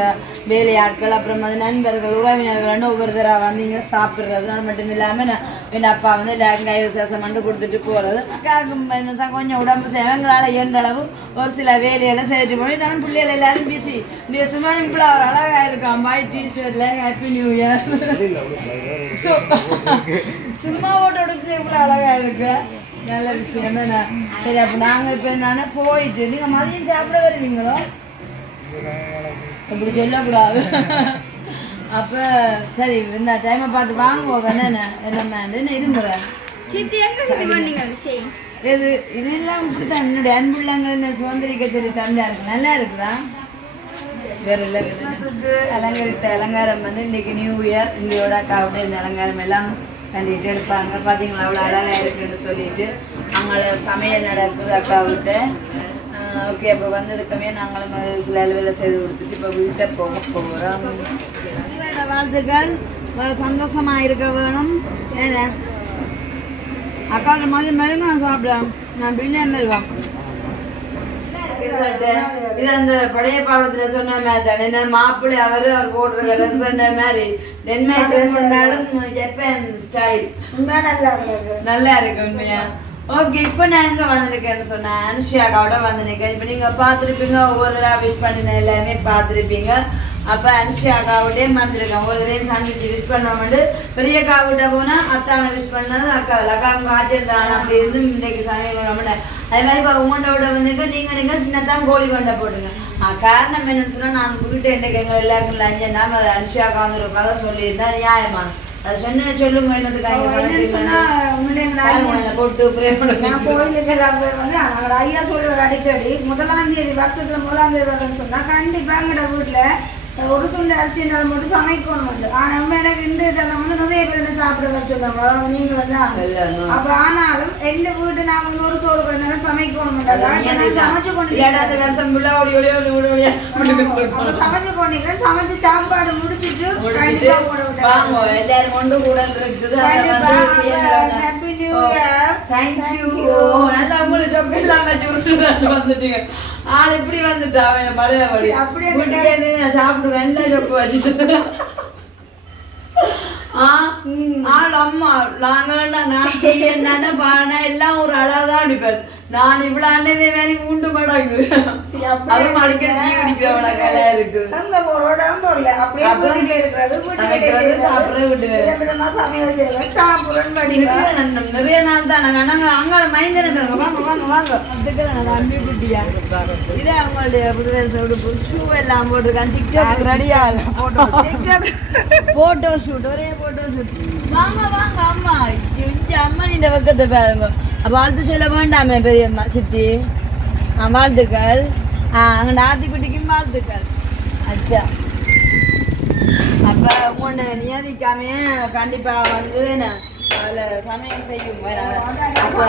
வேலையாட்கள் அப்புறம் வந்து நண்பர்கள் உறவினர்கள் ஒவ்வொரு தடவை வந்து இங்கே சாப்பிட்றது. அது மட்டும் இல்லாமல் என் அப்பா வந்து எல்லாருக்கும் கை விசேஷம் பண்ணி கொடுத்துட்டு போகிறது அக்காவுக்கும் என்ன கொஞ்சம் உடம்பு செய்வங்களால் இயன்ற அளவு ஒரு சில வேலைகளை செய்துட்டு போய் தானே பிள்ளைகள் எல்லாரும் பிஸி இந்த சுமன் பிள்ளை ஒரு அழகா இருக்கான். பாய் டிஷர்ட்ல ஹாப்பி நியூ இயர் சும்மா ஓட்ட உடுத்துல இவ்வளோ அழகா இருக்கு. நல்ல விஷயம் தானே சரி அப்போ நாங்கள் இப்போ என்னன்னா போயிட்டு நீங்கள் மதியம் சாப்பிட வருவீங்களோ? இப்படி சொல்லக்கூடாது. அப்போ சரி இந்த டைமை பார்த்து வாங்குவோம். சித்தி எங்க சித்தி பண்ணீங்க விஷயம்? இது இதெல்லாம் இப்படித்தான். என்னுடைய அன்புள்ளங்க என்ன சுதந்திரிக்க சொல்லி தந்தா இருக்கு நல்லா இருக்குதா? வேற இல்லை கிறிஸ்மஸுக்கு அலங்கரித்த அலங்காரம் வந்து இன்னைக்கு நியூ இயர். இந்தியோட அக்காவுடைய இந்த அலங்காரம் எல்லாம் கண்டிட்டு எடுப்பாங்க. பார்த்தீங்களா அவ்வளோ அழகாக இருக்குன்னு சொல்லிட்டு அவங்கள சமையல் நடக்குது அக்காவிட்ட ஓகே அப்போ வந்ததுக்குமே நாங்களும் சில வேலை செய்து கொடுத்துட்டு இப்போ வீட்டை போக போகிறோம் வாழ்த்துக்கள்? சந்தோஷமாக இருக்க வேணும். ஏன்னா அக்காவுக்கு மாதிரி மேலும் நான் சாப்பிடலாம். நான் பின்னே மேல்வான் இது அந்த பழைய பாவத்துல சொன்ன மாதிரி தானே மாப்பிள்ளை அவரு அவர் போடுற ட்ரெஸ் சொன்ன மாதிரி. டென்மார்க் ட்ரெஸ் என்றாலும் ஜப்பான் ஸ்டைல் நல்லா இருக்கு உண்மையா? ஓகே இப்போ நான் எங்கே வந்திருக்கேன்னு சொன்னேன் அனுஷியாக்காவோட வந்திருக்கேன். இப்போ நீங்கள் பார்த்துருப்பீங்க ஒவ்வொரு தடவை விஷ் பண்ணின எல்லாருமே பார்த்துருப்பீங்க. அப்போ அனுஷியாக்காவோடய வந்திருக்கேன். ஒரு தடவை சந்திச்சு விஷ் பண்ணோம்னு பெரிய அக்காவிட்ட போனால் அத்தானை விஷ் பண்ணது அக்கா அக்கா காய்ச்சல் தான். அப்படி இருந்து இன்றைக்கு சமையல் பண்ண அதே மாதிரி இப்போ உங்கள்கிட்ட வந்துருக்க நீங்கள் நீங்கள் சின்னத்தான் கோழி கொண்டை போட்டுங்க காரணம் என்னன்னு சொன்னால் நான் வீட்டு இன்றைக்கு எங்கள் எல்லாருக்கும் லஞ்சம் தான் அது அனுஷியாக்கா வந்து ஒரு கதை சொல்லியிருந்தேன் நியாயமானம் அது சொன்ன சொல்லுங்க என்னதுக்காக போட்டு நான் கோயிலுக்கு எல்லாம் வந்து நாங்கள் ஐயா சொல்லுவார் அடிக்கடி முதலாம் தேதி வருஷத்துல முதலாம் தேதி வரேன்னு சொன்னா கண்டிப்பா எங்கட வீட்டுல ஒரு சுண்டு அரிசினால் மட்டும் சமைக்கணும் உண்டு ஆனா உண்மை எனக்கு இந்த இதெல்லாம் வந்து நிறைய பேர் என்ன சாப்பிட வர சொல்லுவாங்க அதாவது நீங்க வந்து இல்ல, அப்ப ஆனாலும் எந்த வீட்டு நான் வந்து ஒரு சோறு கொஞ்சம் சமைக்கணும் சமைச்சு கொண்டு வருஷம் சமைச்சு கொண்டிருக்கிறேன் சமைச்சு சாப்பாடு முடிச்சிட்டு முடிச்சிட்டு கண்டிப்பா போட எல்லாரும் கொண்டு கூட இருக்குது. ஹாப்பி நியூ இயர் தேங்க்யூ நல்லா உங்களுக்கு சொப்பு இல்லாம சுருட்டு வந்துட்டீங்க. ஆள் இப்படி வந்துட்டான் பழையபடி. அப்படியே வீட்டுக்கே சொப்பு வச்சுட்டு. ஆ ஆள் அம்மா நாங்கள் நான் செய்யணும்னா பாருனா எல்லாம் ஒரு அழகா அடிப்பேன். நான் இவ்வளவு அண்ணதே மாதிரி மூண்டு மடங்கு அதுவும் அடிக்கடி டீ இருக்குது அங்க ஒரு இடம் இல்ல அப்படியே அப்ப வீட்டுல இருக்கிறது வீட்டுல சாப்பிடுறது, விதமா சமையல் செய்யலாம் சாப்பிடுறேன் படிக்கிறேன் நிறைய நாள் தான் நாங்க நாங்க அங்க மைந்தன தருங்க வாங்க வாங்க வாங்க. அதுக்கு நான் அம்பி குட்டியா? இது அவங்களுடைய புதுவேச உடுப்பு ஷூ எல்லாம் போட்டிருக்கான். டிக்டாக் ரெடியா டிக்டாக் போட்டோ ஷூட் ஒரே போட்டோ ஷூட் வாங்க வாங்க அம்மா. அம்மா இந்த பக்கத்தை பாருங்க. அப்ப சொல்ல வேண்டாமே பெரியம்மா சித்தி வாழ்த்துக்கள் ஆ அங்க நாத்திக்குட்டிக்கும் வாழ்த்துக்கள் அச்சா அப்ப உன்னை நியதிக்காம கண்டிப்பா வந்து நான் அதுல சமையல் செய்யும் அப்ப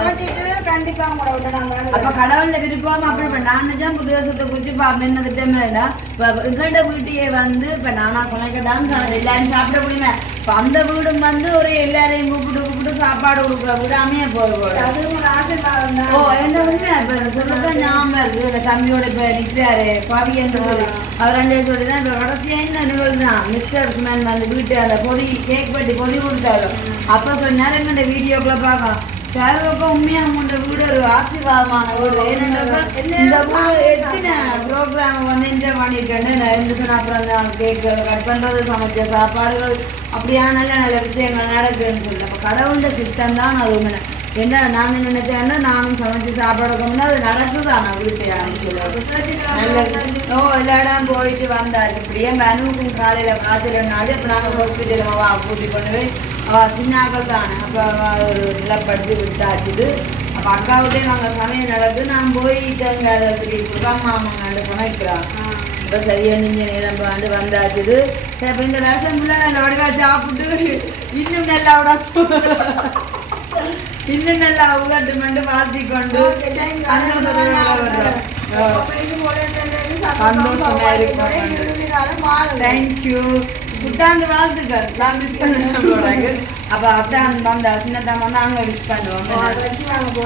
கண்டிப்பா அப்ப விருப்பம் அப்படி இப்ப நான் நிஜம் புது வருஷத்தை குறிச்சு பாப்பேன் திட்டமே வீட்டையே வந்து இப்ப நானா சமைக்கட்டான்னு எல்லாரும் சாப்பிட முடியுமே இப்ப அந்த வீடும் வந்து ஒரு எல்லாரையும் கூப்பிட்டு கூப்பிட்டு சாப்பாடு கொடுக்குற வீடு அமைய போகுது அது ஒரு தான். ஓ என்ன உண்மை? இப்ப சொல்லதான் ஞாபகம் இருக்கு. இந்த தம்பியோட இப்ப நிக்கிறாரு பாவி என்று சொல்லி அவர் ரெண்டே சொல்லி தான் இப்ப கடைசியா என்ன நிகழ்வு தான்? மிஸ்டர் சுமன் வந்து வீட்டு அந்த பொதி கேக் வெட்டி பொதி கொடுத்தாரு. அப்ப சொன்னாரு என்ன இந்த வீடியோக்குள்ள பார்க்கலாம். சேவப்பா உண்மையா உங்களோட வீடு ஒரு ஆசீர்வாதமான வீடு ஏன்னா இந்த வீடு எத்தனை ப்ரோக்ராம் வந்து என்ஜாய் பண்ணிட்டேன்னு ரெண்டு சொன்ன அப்புறம் அந்த கட் சமைச்ச சாப்பாடுகள் அப்படியான நல்ல நல்ல விஷயங்கள் நடக்குதுன்னு சொல்லி நம்ம கடவுளோட சித்தம் தான் அது உண்மை என்ன என்ன நினைச்சேன்னா நானும் சமைச்சு சாப்பிடணும்னா அது நடக்குதான் வீட்டு யாரும் சொல்லுவாங்க. ஓ எல்லா இடம் போயிட்டு வந்தாச்சு இப்படியே மனுவுக்கும் காலையில காய்ச்சல் நாடு அப்போ நாங்கள் ஹாஸ்பிட்டல் அவ கூட்டி கொண்டு போய் அவள் சின்னாக்கள் தானே அப்போ ஒரு நிலப்படுத்தி விட்டாச்சுது அப்போ அக்காவிட்டே நாங்கள் சமையல் நடக்குது நான் போயிட்டேங்க அதை இப்படி மாமாங்க சமைக்கிறான் இப்போ சரியா நீங்க நேரம் பாண்டு வந்தாச்சுது இப்போ இந்த ரசம் ஃபுல்லாக நல்ல வடிவா சாப்பிட்டு இன்னும் நல்லா விட. இன்னும் நல்லா உதட்டு மண்டு வாழ்த்தி கொண்டு. சந்தோஷமா இருக்கும். தேங்க்யூ புத்தாண்டு வாழ்த்துக்கள். நான் மிஸ் பண்ண போறாங்க. அப்ப அதான் வந்த சின்னதான் வந்து அங்க விஷ் பண்ணுவோம்.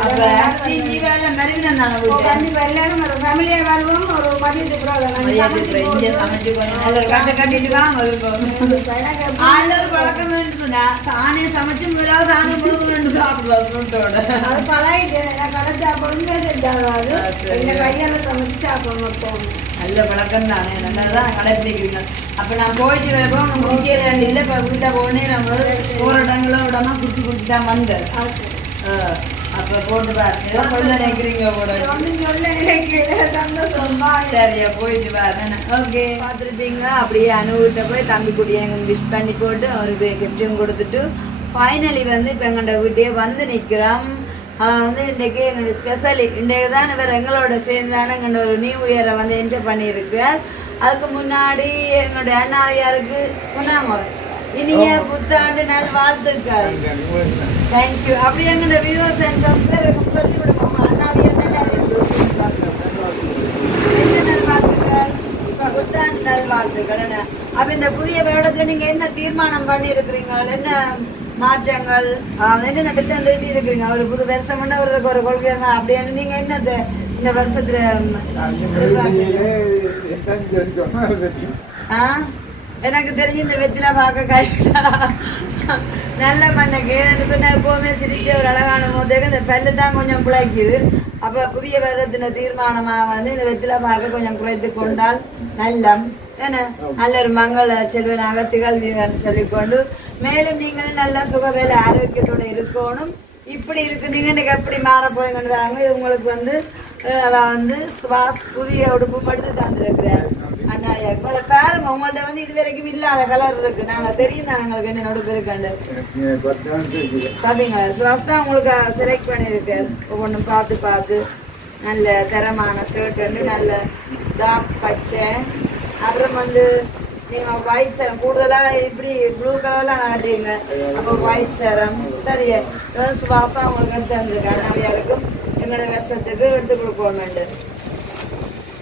அப்ப அஸ்டிஜி வேலை கண்டிப்பா எல்லாரும் ஒரு ஃபேமிலியா வருவோம். ஒரு மதியத்துக்கு இங்க. சமைச்சு கொஞ்சம் கட்டு கட்டிட்டு வாங்க ஆளுநர் பழக்கம் சொன்னா தானே சமைச்சு முதலாவது தானே முழுவதும் சாப்பிடலாம் சுட்டோட அது பழகிட்டு நான் கடை சாப்பிடணுமே செஞ்சாலும் ஆ, சரி. எங்க கையால சமைச்சு சாப்பிடணும் எப்பவும். நல்ல பழக்கம் தானே நல்லதான் கடைப்பிடிக்கிறீங்க அப்ப நான் போயிட்டு வரப்போ நம்ம குடிக்கிற இல்லை இப்போ வீட்டை போனே நம்ம போகிற இடங்களும் விடாம குடிச்சு குடிச்சு தான் வந்தேன் ஆ. அப்போ போட்டு பாருங்க ஏதோ சொல்ல நினைக்கிறீங்க சரியா போயிட்டு வரேன் ஓகே. பார்த்துருப்பீங்க அப்படியே அனுபவத்தை போய் தம்பி குடியை விஷ் பண்ணி போட்டு அவருக்கு கிஃப்டும் கொடுத்துட்டு ஃபைனலி வந்து இப்போ எங்கள்ட வீட்டையே வந்து நிற்கிறோம் வந்து இன்றைக்கு எங்களுடைய ஸ்பெஷலி இன்றைக்கு தான் இவர் எங்களோட சேர்ந்தான எங்களோட ஒரு நியூ இயரை வந்து என்ஜாய் பண்ணியிருக்கார். அதுக்கு முன்னாடி எங்களுடைய அண்ணாவியாருக்கு சொன்னாங்க இனிய புத்தாண்டு நல் வாழ்த்துக்கள் தேங்க்யூ அப்படி எங்களோட வியூவர்ஸ் அண்ட் சப்ஸ்கிரைபருக்கு சொல்லி விடுவோம் என்ன நல்வாழ்த்துக்கள்? புத்தாண்டு நல்வாழ்த்துக்கள் என்ன? அப்ப இந்த புதிய வருடத்துல நீங்க என்ன தீர்மானம் பண்ணி இருக்கிறீங்க என்ன மாற்றங்கள்? என்னென்ன திட்டம் தீட்டி இருக்கிறீங்க ஒரு புது வருஷம் அவருக்கு ஒரு கொள்கை அப்படின்னு நீங்க என்னது இந்த வருஷத்துல? எனக்கு தெரிஞ்சு இந்த வெத்தில பார்க்க கைவிட்டா நல்ல மண்ணுக்கு ஏன்னு சொன்னா எப்பவுமே சிரிச்ச ஒரு அழகான போதேக்கு இந்த பல்லு தான் கொஞ்சம் பிழைக்குது அப்ப புதிய வருடத்தின தீர்மானமா வந்து இந்த வெத்தில பார்க்க கொஞ்சம் குறைத்து கொண்டால் நல்லம். என்ன? நல்ல ஒரு மங்கள செல்வனாக திகழ்வீங்கன்னு சொல்லிக்கொண்டு மேலும் நீங்கள் நல்ல சுகவேல ஆரோக்கியத்தோட இருக்கணும். இப்படி இருக்கு நீங்க இன்னைக்கு எப்படி மாற போறீங்கன்னு வராங்க இது உங்களுக்கு வந்து அதான் வந்து சுவாஸ் புதிய உடுப்பு மட்டும் தந்துருக்கிறேன். அண்ணா இப்ப பாருங்க உங்கள்ட்ட வந்து இது வரைக்கும் இல்லாத கலர் இருக்கு. நாங்கள் தெரியும் தான் எங்களுக்கு என்னோட உடுப்பு இருக்காண்டு பாத்தீங்களா? சுவாஸ் உங்களுக்கு செலக்ட் பண்ணியிருக்காரு. ஒவ்வொன்றும் பார்த்து பார்த்து. நல்ல தரமான ஷர்ட் வந்து நல்ல டார்க் பச்சை. அப்புறம் வந்து நீங்கள் ஒயிட் சேரம் கூடுதலாக இப்படி ப்ளூ கலர்லாம் நாட்டீங்க அப்போ ஒயிட் சேரம் சரி சுவாசம் உங்களுக்கு எடுத்து வந்திருக்காங்க நிறையா இருக்கும். எங்களோட வருஷத்துக்கு எடுத்து கொடுக்கணும்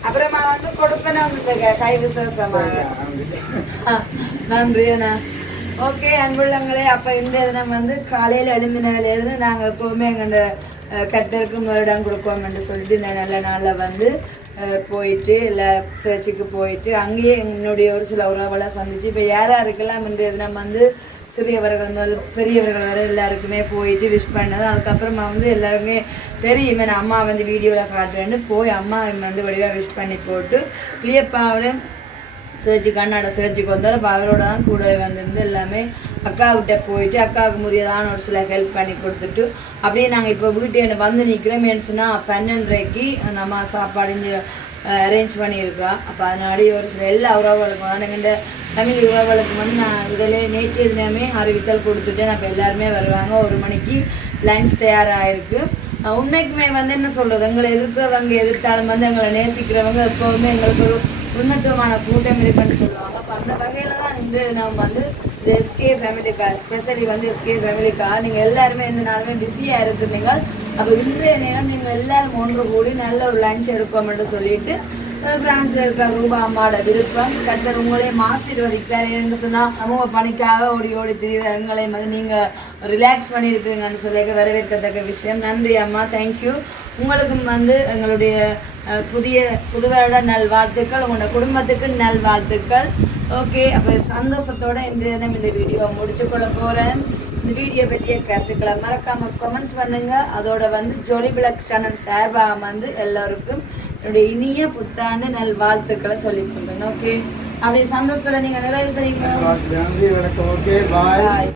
அப்புறமா வந்து கொடுப்பேன்னு வந்துருக்க கை விசேஷமாக நன்றி. அண்ணா. ஓகே அன்புள்ளங்களே அப்போ இந்த தினம் வந்து காலையில் எழும்பினதுலேருந்து நாங்கள் எப்போவுமே எங்களோட கத்தருக்கு முதலிடம் கொடுப்போம்னு சொல்லிட்டு இந்த நல்ல நாளில் வந்து போயிட்டு எல்லா சர்ச்சுக்கு போயிட்டு அங்கேயே என்னுடைய ஒரு சில உறவுகளை சந்திச்சு இப்போ யார் யாருக்கெல்லாம் இன்றைய தினம் வந்து சிறியவர்கள் முதல் பெரியவர்கள் வரை எல்லாருக்குமே போயிட்டு விஷ் பண்ணது. அதுக்கப்புறமா வந்து எல்லாருமே தெரியுமே நான் அம்மா வந்து வீடியோவில் காட்டுறேன்னு போய் அம்மா வந்து வடிவாக விஷ் பண்ணி போட்டு பிளியப்பாவோட சர்ச்சு கண்ணாட சர்ச்சுக்கு வந்தார் அப்போ அவரோட தான் கூட வந்திருந்து எல்லாமே அக்காவிட்ட போயிட்டு அக்காவுக்கு முறியதான ஒரு சில ஹெல்ப் பண்ணி கொடுத்துட்டு அப்படியே நாங்கள் இப்போ வீட்டு வந்து நிற்கிறோமேன்னு சொன்னால் பன்னெண்டரைக்கு அந்த அம்மா சாப்பாடு அரேஞ்ச் பண்ணியிருக்கா அப்போ அதனாடி ஒரு சில எல்லா உறவுகளுக்கும் வந்து தமிழ் உறவுகளுக்கு வந்து நான் இதில் நேற்றைய தினமே அறிவித்தல் கொடுத்துட்டேன் அப்போ எல்லாருமே வருவாங்க. ஒரு மணிக்கு லஞ்ச் தயாராகிருக்கு உண்மைக்குமே வந்து என்ன சொல்கிறது எங்களை எதிர்க்கிறவங்க எதிர்த்தாலும் வந்து எங்களை நேசிக்கிறவங்க எப்போவுமே எங்களுக்கு ஒரு உண்மத்துவமான கூட்டம் இருக்குன்னு சொல்லுவாங்க. அப்போ அந்த வகையில் தான் இன்று நாம் வந்து இந்த எஸ்கே ஃபேமிலிக்கா ஸ்பெஷலி வந்து எஸ்கே ஃபேமிலிக்கா நீங்கள் எல்லாருமே இந்த நாளுமே பிஸியாக இருக்கிறீங்க அப்போ இன்றைய நேரம் நீங்கள் எல்லாரும் ஒன்று கூடி நல்ல ஒரு லஞ்ச் எடுப்போம்னு சொல்லிட்டு அஹ் பிரான்ஸ்ல இருக்கிற ரூபா அம்மாவோட விருப்பம். கத்தர் உங்களையும் ஆசீர்வதிக்கிறார் என்று சொன்னால் சமூக பணிக்காக ஓடி ஓடி திரிகிற எங்களை வந்து நீங்கள் ரிலாக்ஸ் பண்ணியிருக்கிறீங்கன்னு சொல்லி வரவேற்கத்தக்க விஷயம். நன்றி அம்மா தேங்க்யூ உங்களுக்கும் வந்து எங்களுடைய புதிய புதுவரோட நல்வாழ்த்துக்கள் உங்களோட குடும்பத்துக்கு நல்வாழ்த்துக்கள் ஓகே அப்போ சந்தோஷத்தோட இந்த தினம் இந்த வீடியோ முடிச்சு கொள்ள போகிறேன் இந்த வீடியோ பற்றிய கருத்துக்களை மறக்காம கமெண்ட்ஸ் பண்ணுங்க. அதோட வந்து ஜோலி பிளக் சேனல் சார்பாக வந்து எல்லாருக்கும் என்னுடைய இனிய புத்தாண்டு நல் வாழ்த்துக்களை சொல்லிக் கொள்ளுங்க ஓகே அப்படி சந்தோஷத்துல நீங்க நிறைவு செய்யுங்க. Okay bye.